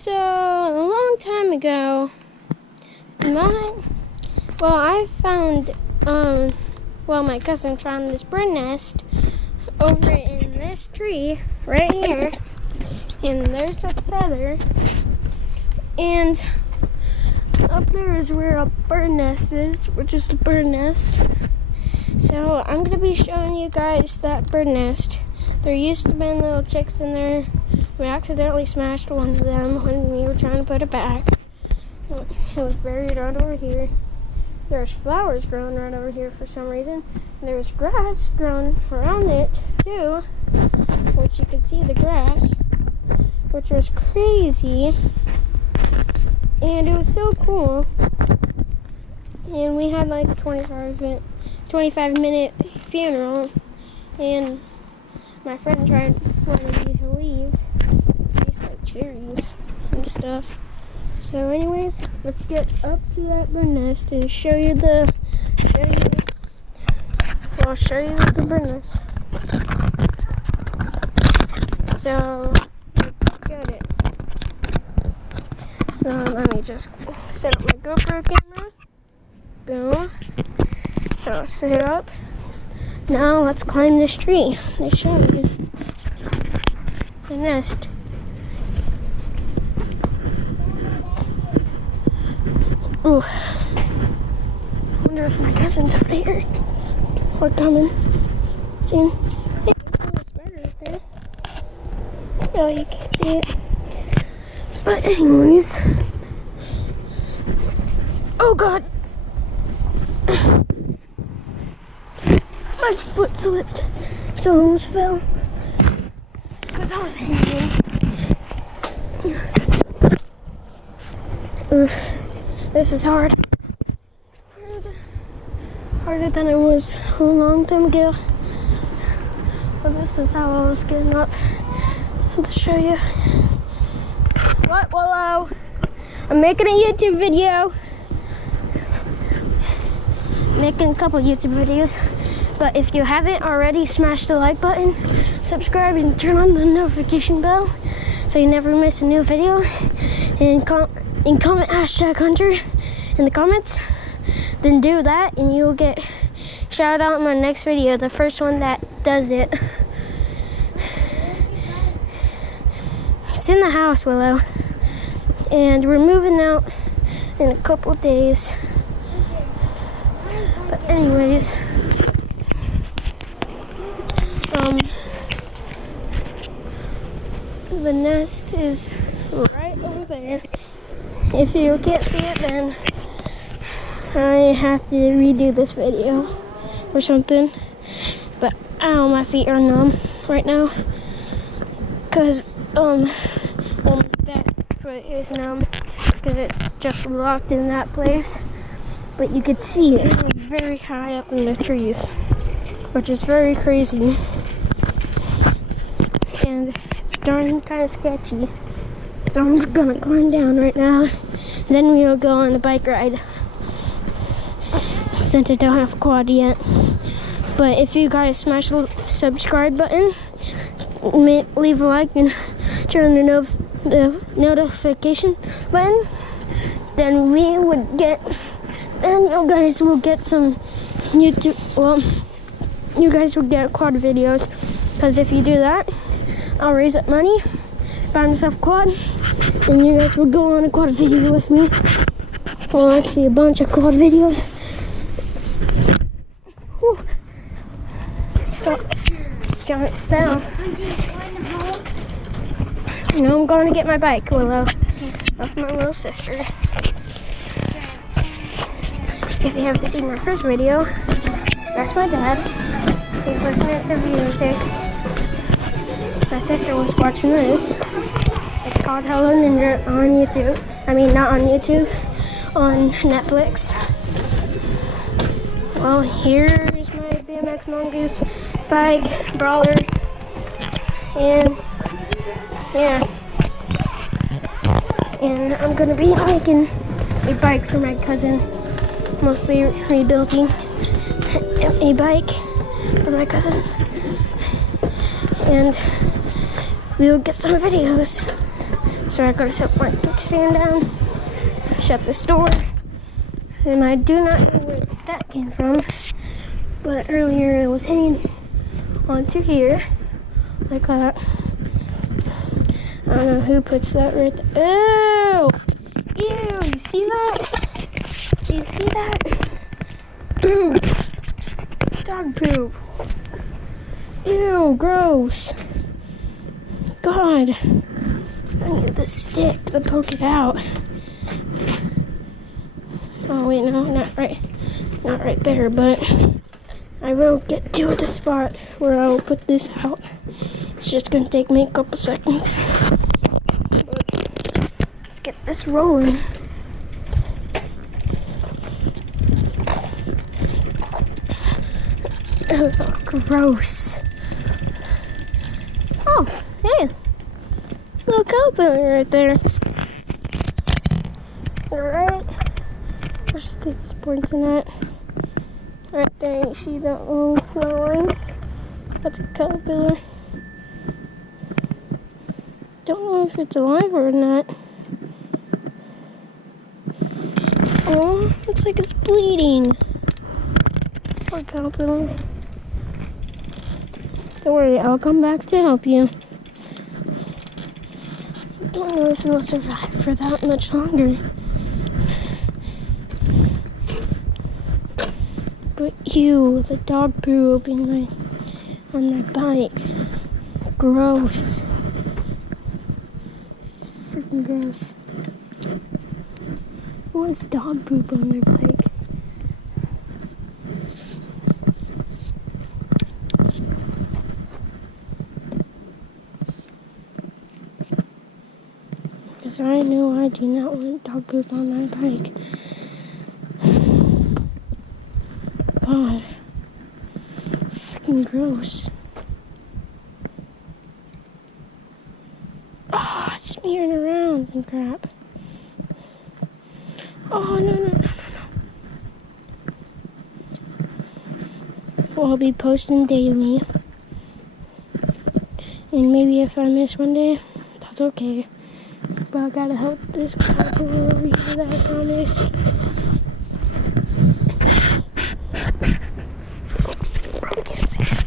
So, a long time ago, I found, my cousin found this bird nest over in this tree right here, and there's a feather, and up there is where a bird nest is, which is the bird nest. So, I'm going to be showing you guys that bird nest. There used to be little chicks in there. We accidentally smashed one of them when we were trying to put it back. It was buried right over here. There's flowers growing right over here for some reason. And there's grass growing around it too, which you could see the grass, which was crazy. And it was so cool. And we had like a 25-minute funeral. And my friend tried one of these leaves. Tastes like cherries and stuff. So anyways, let's get up to that bird nest and show you the bird nest. So let's get it. So let me just set up my GoPro camera. Boom. So set it up. Now let's climb this tree. Let's show you the nest. Ooh. Wonder if my cousin's over here. We're coming soon. Hey, there's a spider right there. Oh, you can't see it. But anyways. Oh God. My foot slipped, so I almost fell. Because I was hanging. Oof. This is hard. Harder than it was a long time ago. But this is how I was getting up to show you. What, Willow? I'm making a YouTube video. Making a couple YouTube videos. But if you haven't already, smash the like button, subscribe, and turn on the notification bell so you never miss a new video. And comment #Hunter in the comments. Then do that and you'll get shout out in my next video, the first one that does it. It's in the house, Willow. And we're moving out in a couple days. But anyways, the nest is right over there. If you can't see it, then I have to redo this video or something. But ow, my feet are numb right now because that foot is numb because it's just locked in that place. But you could see it very high up in the trees, which is very crazy. And it's darn kind of sketchy. So I'm just gonna climb down right now. Then we'll go on a bike ride. Since I don't have a quad yet. But if you guys smash the subscribe button, leave a like, and turn on the notification button, then you guys will get some YouTube. Well, you guys will get quad videos. Because if you do that, I'll raise up money, buy myself a quad, and you guys will go on a quad video with me. Well, actually, a bunch of quad videos. Whew. Stop. Giant fell. Now I'm going to get my bike, Willow. That's my little sister. If you haven't seen my first video, that's my dad. He's listening to music. My sister was watching this. It's called Hello Ninja on YouTube. I mean, not on YouTube, on Netflix. Well, here's my BMX Mongoose bike, brawler, and yeah. And I'm gonna be making a bike for my cousin, mostly rebuilding a bike for my cousin. And we'll get some videos So I gotta set my kickstand down, shut this door, and I do not know where that came from, but earlier it was hanging onto here, like that. I don't know who puts that right there. Ew! Ew, you see that? Do you see that? Dog poop. Ew, gross. God. I need the stick to poke it out. Oh wait, no, not right there, but I will get to the spot where I will put this out. It's just gonna take me a couple seconds. But let's get this rolling. Oh, gross. Oh, yeah. Little catipillar right there. Alright. Let's stick this pointing at. Right there, you see that little line? That's a catipillar. Don't know if it's alive or not. Oh, looks like it's bleeding. Poor catipillar. Don't worry, I'll come back to help you. Don't know if it'll survive for that much longer. But you, the dog poo on my bike. Gross. Freaking gross. Who wants dog poop on their bike? Because I know I do not want dog poop on my bike. God. Freaking gross. Ah, it's smearing around and crap. Oh, no. Well, I'll be posting daily. And maybe if I miss one day, that's okay. But I gotta help this couple over here that I promised. I can't see it.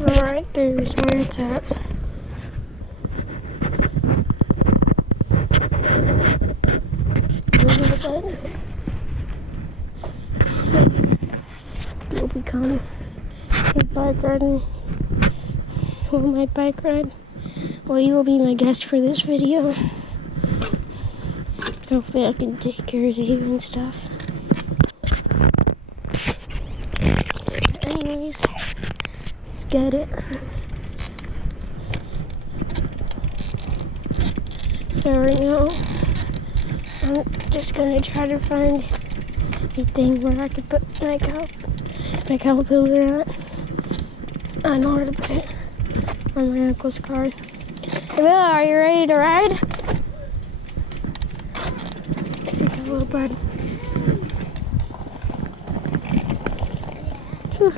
Alright, there's where it's at. You'll become a bike riding. Well, my bike ride. Well, you will be my guest for this video. Hopefully I can take care of you and stuff. Anyways, let's get it. So right now, I'm just gonna try to find a thing where I could put my catipillar at. I know where to put it. On my uncle's car. Hey, Will, are you ready to ride? Here you go, little bud. Whew.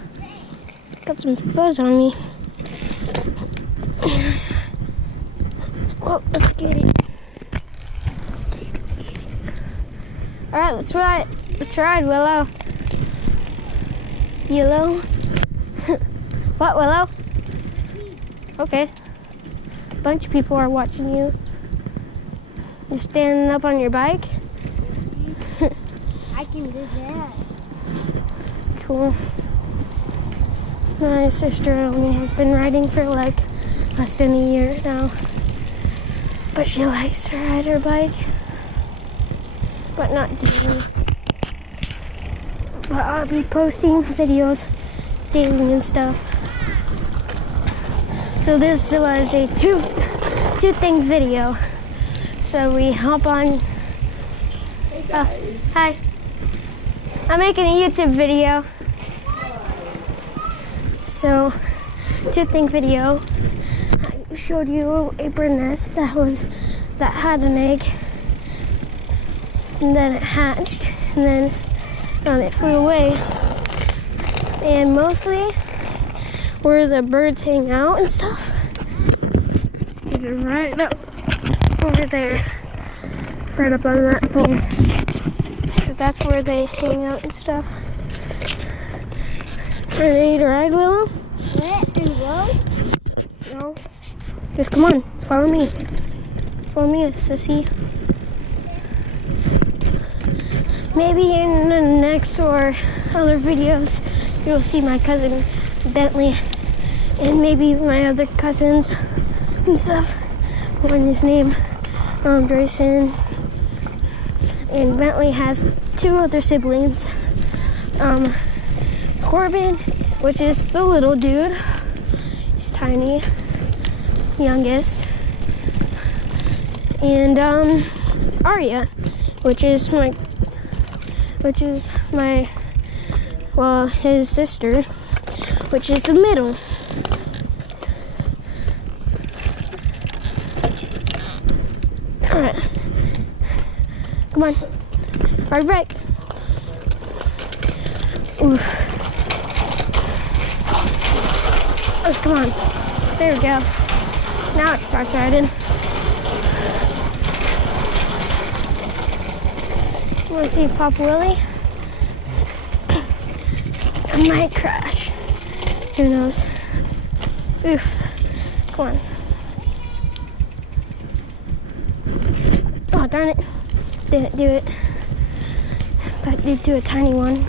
Got some fuzz on me. Well, let's get it. Alright, let's ride. Let's ride, Willow. Willow? What, Willow? Okay. A bunch of people are watching you. You're standing up on your bike? I can do that. Cool. My sister only has been riding for like less than a year now. But she likes to ride her bike. But not daily. But I'll be posting videos daily and stuff. So this was a two-thing video. So we hop on. Hi. I'm making a YouTube video. So, two-thing video. I showed you a bird nest that had an egg, and then it hatched, and then it flew away. And mostly where the birds hang out and stuff is right up over there. Right up on that pole. That's where they hang out and stuff. Are you ready to ride, Willow? What? And go? No. Just come on, follow me. Follow me, sissy. Maybe in the next or other videos, you'll see my cousin Bentley and maybe my other cousins and stuff. One is named Drayson. And Bentley has 2 other siblings. Corbin, which is the little dude. He's tiny, youngest. And Arya, which is his sister, which is the middle. All right. Come on, ride back. Oof. Oh, come on. There we go. Now it starts riding. You want to see Pop Willie? I might crash. Who knows? Oof. Come on. Oh, darn it. Didn't do it, but did do a tiny one.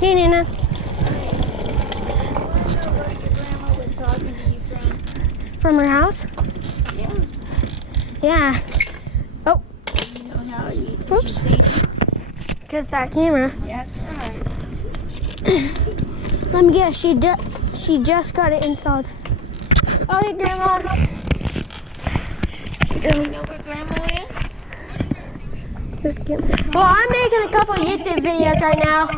Hey, Nana. I wonder where your grandma was talking to you from. From her house? Yeah. Yeah. Oh. You know how you. Whoops. Because that camera. That's right. Let me guess. She just got it installed. Oh, hey, Grandma. Do you know where grandma is? Well, I'm making a couple YouTube videos right now.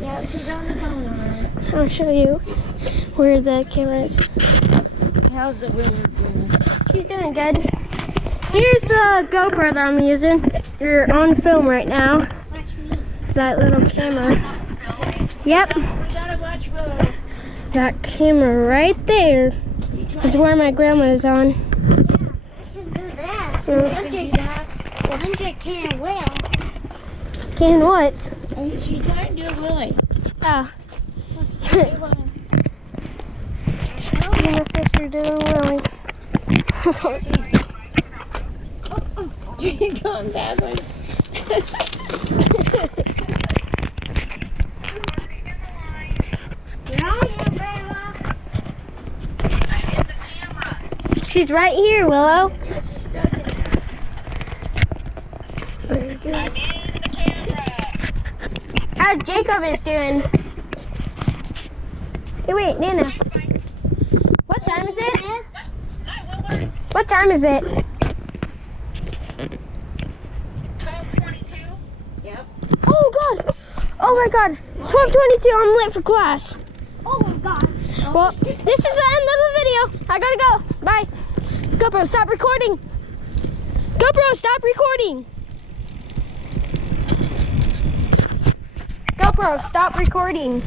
Yeah, she's on the phone alright. I'll show you where the camera is. How's the Willard doing? She's doing good. Here's the GoPro that I'm using. You're on film right now. That little camera. Yep. We gotta watch Willard. That camera right there is where my grandma is on. So, Can Will. can what? She's trying to do Willie. Oh. My sister doing Willie. She's going backwards. She's right here, Willow. Yeah, she's stuck in there. Very good. How Jacob is doing? Hey, wait, Nana. What time is it? What time is it? 12:22. Yep. Oh, God. Oh, my God. 12:22. I'm late for class. Oh my God. Well, this is the end of the video. I gotta go. Bye. GoPro, stop recording. GoPro, stop recording. GoPro, stop recording.